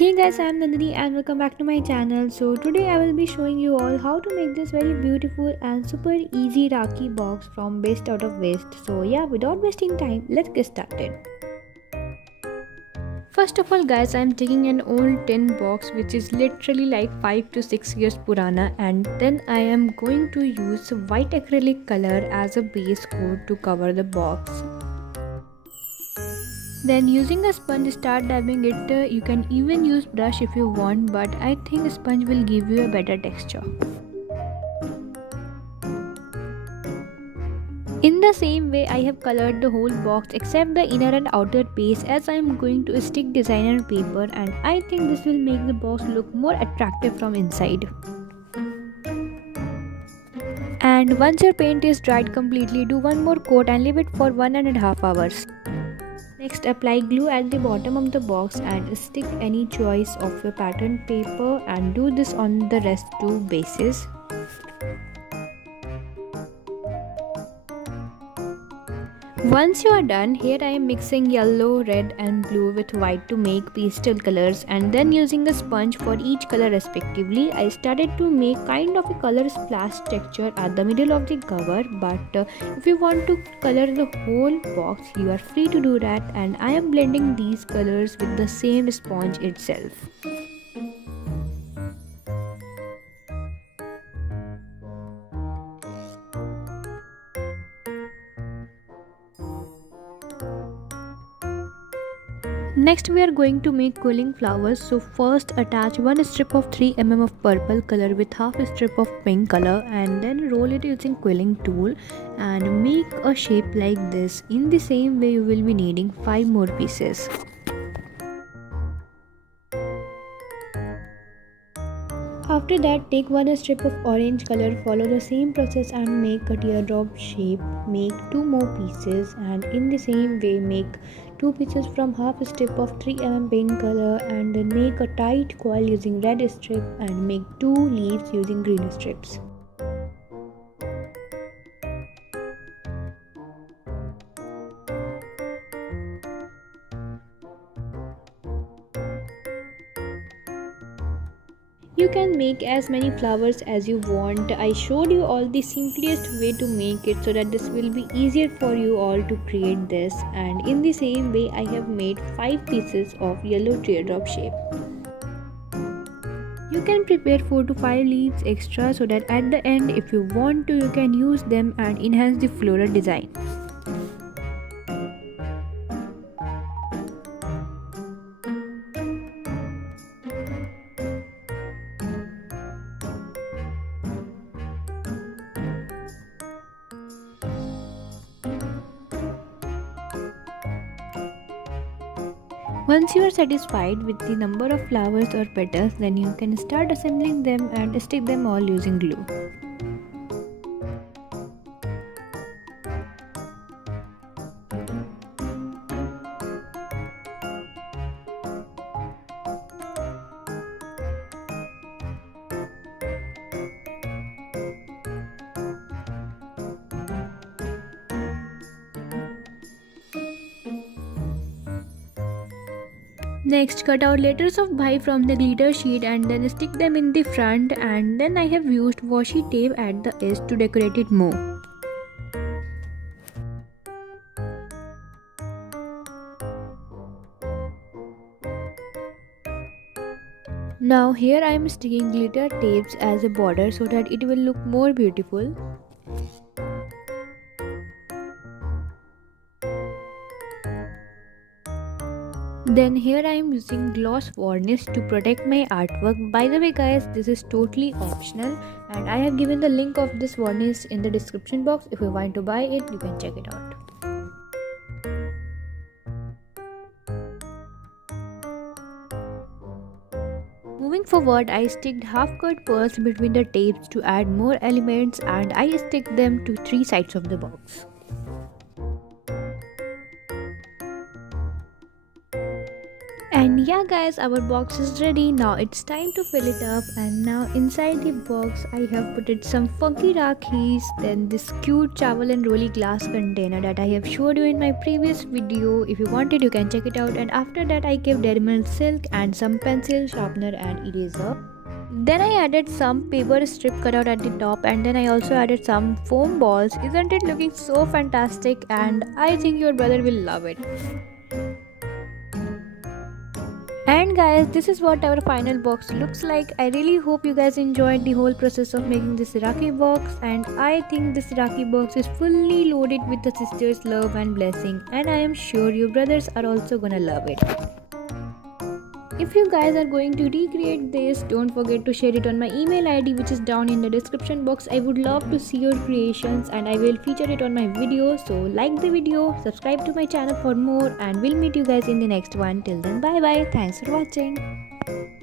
Hey guys, I am Nandini and welcome back to my channel. So today I will be showing you all how to make this very beautiful and super easy rakhi box from best out of waste. So yeah, without wasting time, let's get started. First of all guys, I am taking an old tin box which is literally like 5 to 6 years purana, and then I am going to use white acrylic color as a base coat to cover the box. Then using a sponge start dabbing it. You can even use brush if you want, but I think sponge will give you a better texture. In the same way, I have colored the whole box except the inner and outer piece, as I am going to stick designer paper, and I think this will make the box look more attractive from inside. And once your paint is dried completely, do one more coat and leave it for 1.5 hours. Next, apply glue at the bottom of the box and stick any choice of your pattern paper, and do this on the rest two bases. Once you are done, here I am mixing yellow, red and blue with white to make pastel colors, and then using a sponge for each color respectively, I started to make kind of a color splash texture at the middle of the cover. But if you want to color the whole box, you are free to do that, and I am blending these colors with the same sponge itself. Next we are going to make cooling flowers. So first attach one strip of 3 mm of purple color with half a strip of pink color, and then roll it using quilling tool and make a shape like this. In the same way you will be needing 5 more pieces. After that, take one strip of orange color, follow the same process and make a teardrop shape. Make 2 more pieces, and in the same way make 2 pieces from half a strip of 3 mm pink color, and then make a tight coil using red strip and make 2 leaves using green strips. You can make as many flowers as you want. I showed you all the simplest way to make it so that this will be easier for you all to create this, and in the same way I have made 5 pieces of yellow teardrop shape. You can prepare 4 to 5 leaves extra so that at the end, if you want to, you can use them and enhance the floral design. Once you are satisfied with the number of flowers or petals, then you can start assembling them and stick them all using glue. Next, cut out letters of bhai from the glitter sheet and then stick them in the front, and then I have used washi tape at the edge to decorate it more. Now here I am sticking glitter tapes as a border so that it will look more beautiful. Then here I am using gloss varnish to protect my artwork. By the way guys, this is totally optional, and I have given the link of this varnish in the description box. If you want to buy it, you can check it out. Moving forward, I sticked half cut pearls between the tapes to add more elements, and I stick them to 3 sides of the box. And yeah guys, our box is ready. Now it's time to fill it up, and now inside the box I have put it some funky rakhis, then this cute travel and rolly glass container that I have showed you in my previous video. If you wanted you can check it out. And after that I gave dairy milk silk and some pencil, sharpener and eraser. Then I added some paper strip cutout at the top, and then I also added some foam balls. Isn't it looking so fantastic? And I think your brother will love it. And guys, this is what our final box looks like. I really hope you guys enjoyed the whole process of making this rakhi box, and I think this rakhi box is fully loaded with the sisters' love and blessing, and I am sure your brothers are also gonna love it. If you guys are going to recreate this, don't forget to share it on my email ID, which is down in the description box. I would love to see your creations and I will feature it on my video. So like the video, subscribe to my channel for more, and we'll meet you guys in the next one. Till then, bye bye. Thanks for watching.